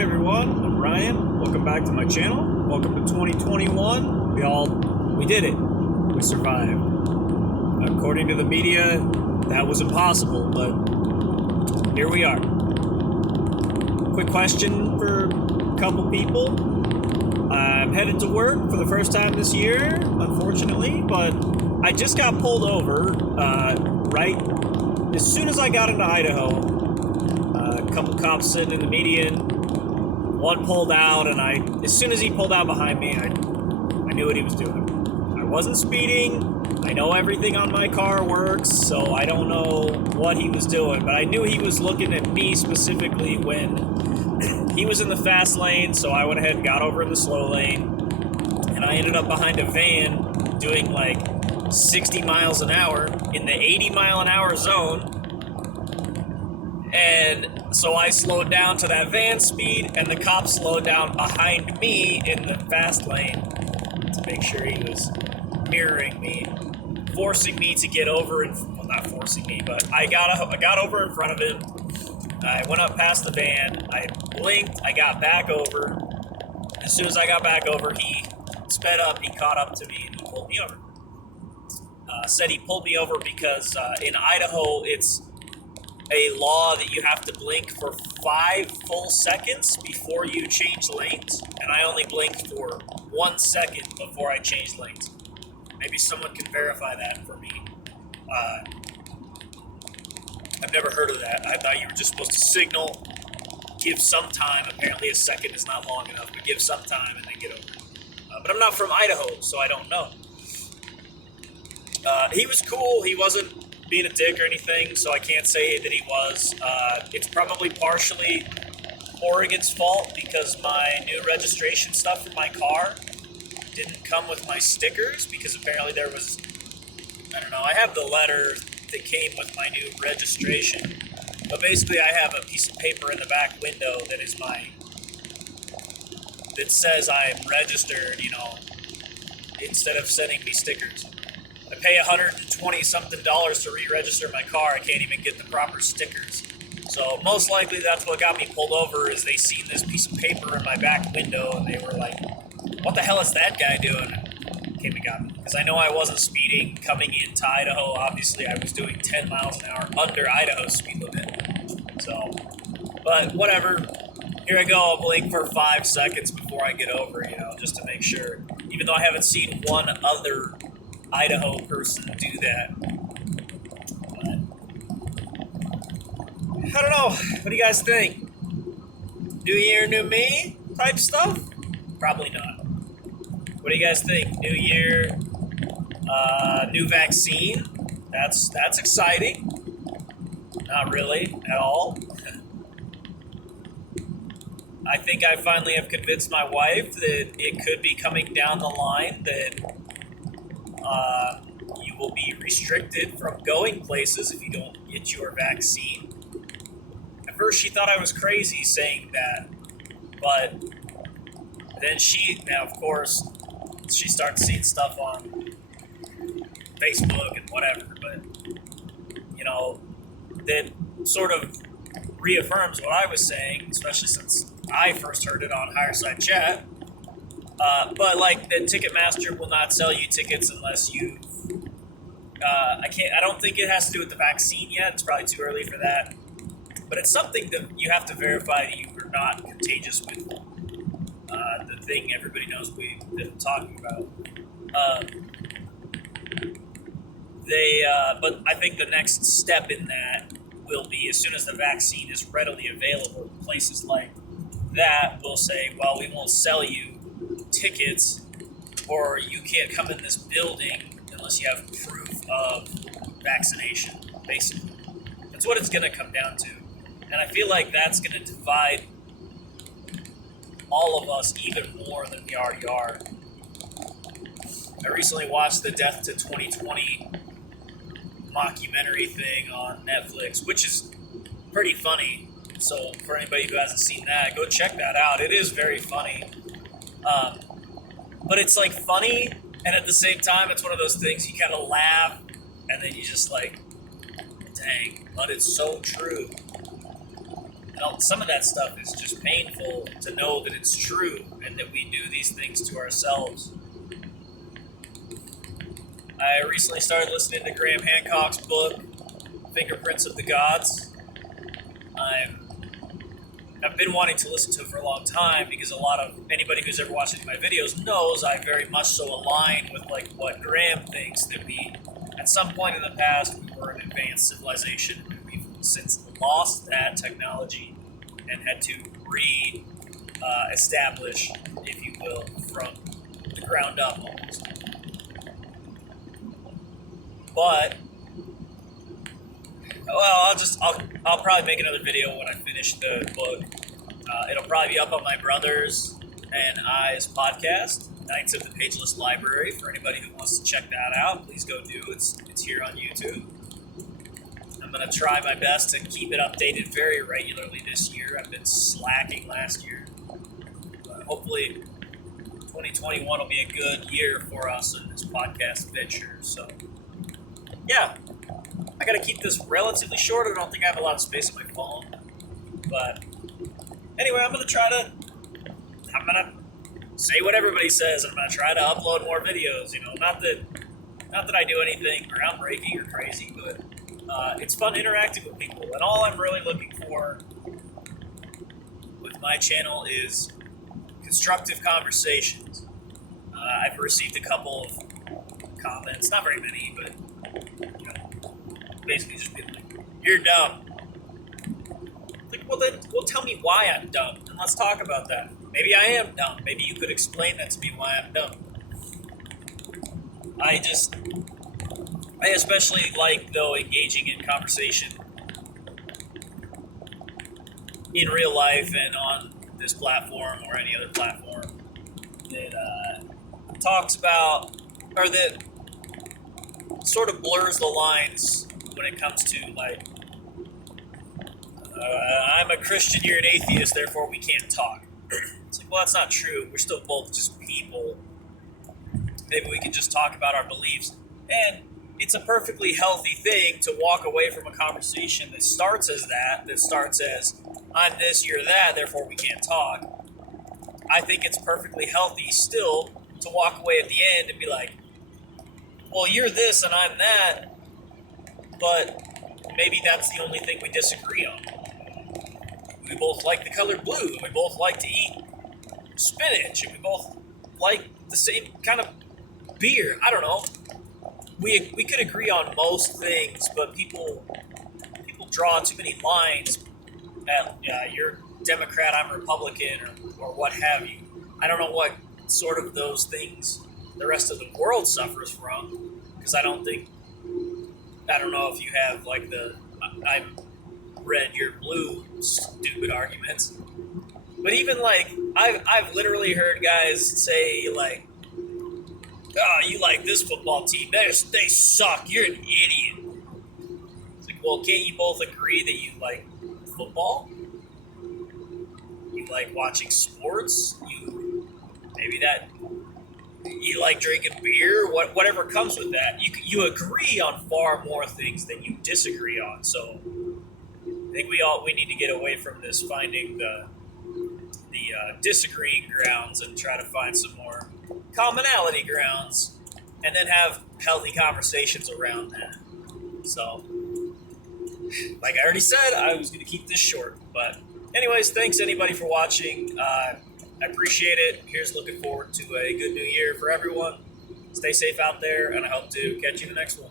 Hey everyone, I'm Ryan. Welcome back to my channel. Welcome to 2021. We did it. We survived. According to the media, that was impossible, but here we are. Quick question for a couple people. I'm headed to work for the first time this year, unfortunately, but I just got pulled over right as soon as I got into Idaho. A couple cops sitting in the median. One pulled out, and as soon as he pulled out behind me, I knew what he was doing. I wasn't speeding. I know everything on my car works, so I don't know what he was doing, but I knew he was looking at me specifically when he was in the fast lane, so I went ahead and got over in the slow lane, and I ended up behind a van doing like 60 miles an hour in the 80 mile an hour zone. And so I slowed down to that van speed, and the cop slowed down behind me in the fast lane to make sure he was mirroring me, forcing me to get over, well, not forcing me, but I got over in front of him. I went up past the van, I blinked, I got back over. As soon as I got back over, he sped up, he caught up to me, and he pulled me over. Said he pulled me over because in Idaho, it's a law that you have to blink for 5 full seconds before you change lanes, and I only blinked for 1 second before I changed lanes. Maybe someone can verify that for me. I've never heard of that. I thought you were just supposed to signal, give some time. Apparently a second is not long enough, but give some time and then get over it. But I'm not from Idaho, so I don't know. He was cool. He wasn't being a dick or anything, so I can't say that he was. It's probably partially Oregon's fault because my new registration stuff for my car didn't come with my stickers because apparently there was, I don't know, I have the letter that came with my new registration, but basically I have a piece of paper in the back window that says I'm registered, instead of sending me stickers. I pay $120-something to re-register my car. I can't even get the proper stickers. So most likely that's what got me pulled over is they seen this piece of paper in my back window and they were like, what the hell is that guy doing? Came and got me. Because I know I wasn't speeding coming into Idaho. Obviously I was doing 10 miles an hour under Idaho's speed limit. So, but whatever. Here I go. I'll blink for 5 seconds before I get over, just to make sure. Even though I haven't seen one other Idaho person do that. But I don't know. What do you guys think? New year, new me type stuff? Probably not. What do you guys think? New year, new vaccine? That's exciting. Not really at all. I think I finally have convinced my wife that it could be coming down the line that you will be restricted from going places if you don't get your vaccine. At first she thought I was crazy saying that, but then now of course, she starts seeing stuff on Facebook and whatever, but, that sort of reaffirms what I was saying, especially since I first heard it on Higher Side Chat. But like the Ticketmaster will not sell you tickets unless you. I don't think it has to do with the vaccine yet. It's probably too early for that. But it's something that you have to verify that you are not contagious with the thing everybody knows that I'm talking about. But I think the next step in that will be as soon as the vaccine is readily available, places like that will say, well, we won't sell you tickets, or you can't come in this building unless you have proof of vaccination, basically. That's what it's going to come down to. And I feel like that's going to divide all of us even more than we already are. I recently watched the Death to 2020 mockumentary thing on Netflix, which is pretty funny. So for anybody who hasn't seen that, go check that out. It is very funny. But it's like funny, and at the same time, it's one of those things you kind of laugh, and then you just like, dang, but it's so true. some of that stuff is just painful to know that it's true and that we do these things to ourselves. I recently started listening to Graham Hancock's book, Fingerprints of the Gods. I've been wanting to listen to it for a long time because anybody who's ever watched any of my videos knows I very much so align with like what Graham thinks, that we, at some point in the past, we were an advanced civilization. We've since lost that technology and had to establish, if you will, from the ground up almost. But well, I'll probably make another video when I finish the book. It'll probably be up on my brother's and I's podcast, Knights of the Pageless Library. For anybody who wants to check that out, please go do. It's here on YouTube. I'm gonna try my best to keep it updated very regularly this year. I've been slacking last year. But hopefully 2021 will be a good year for us in this podcast venture. So yeah, I gotta keep this relatively short. I don't think I have a lot of space on my phone. But anyway, I'm gonna say what everybody says. I'm gonna try to upload more videos. Not that I do anything groundbreaking or crazy, but it's fun interacting with people. And all I'm really looking for with my channel is constructive conversations. I've received a couple of comments, not very many, but basically just being like, "You're dumb." Like, well, tell me why I'm dumb, and let's talk about that. Maybe I am dumb. Maybe you could explain that to me why I'm dumb. I especially like, though, engaging in conversation in real life and on this platform or any other platform that talks about, or that sort of blurs the lines when it comes to, like, I'm a Christian, you're an atheist, therefore we can't talk. It's like, well, that's not true. We're still both just people. Maybe we can just talk about our beliefs. And it's a perfectly healthy thing to walk away from a conversation that starts as I'm this, you're that, therefore we can't talk. I think it's perfectly healthy still to walk away at the end and be like, well, you're this and I'm that, but maybe that's the only thing we disagree on. We both like the color blue, and we both like to eat spinach, and we both like the same kind of beer. I don't know. We could agree on most things, but people draw too many lines at, you're Democrat, I'm Republican, or what have you. I don't know what sort of those things the rest of the world suffers from, because I don't know if you have like I'm red, you're blue stupid arguments. But even like I've literally heard guys say like, "Oh, you like this football team? They suck. You're an idiot." It's like, well, can't you both agree that you like football? You like watching sports? You like drinking beer? Whatever comes with that. You agree on far more things than you disagree on. So I think we need to get away from this finding the disagreeing grounds and try to find some more commonality grounds, and then have healthy conversations around that. So, like I already said, I was going to keep this short. But anyways, thanks anybody for watching. I appreciate it. Here's looking forward to a good new year for everyone. Stay safe out there, and I hope to catch you in the next one.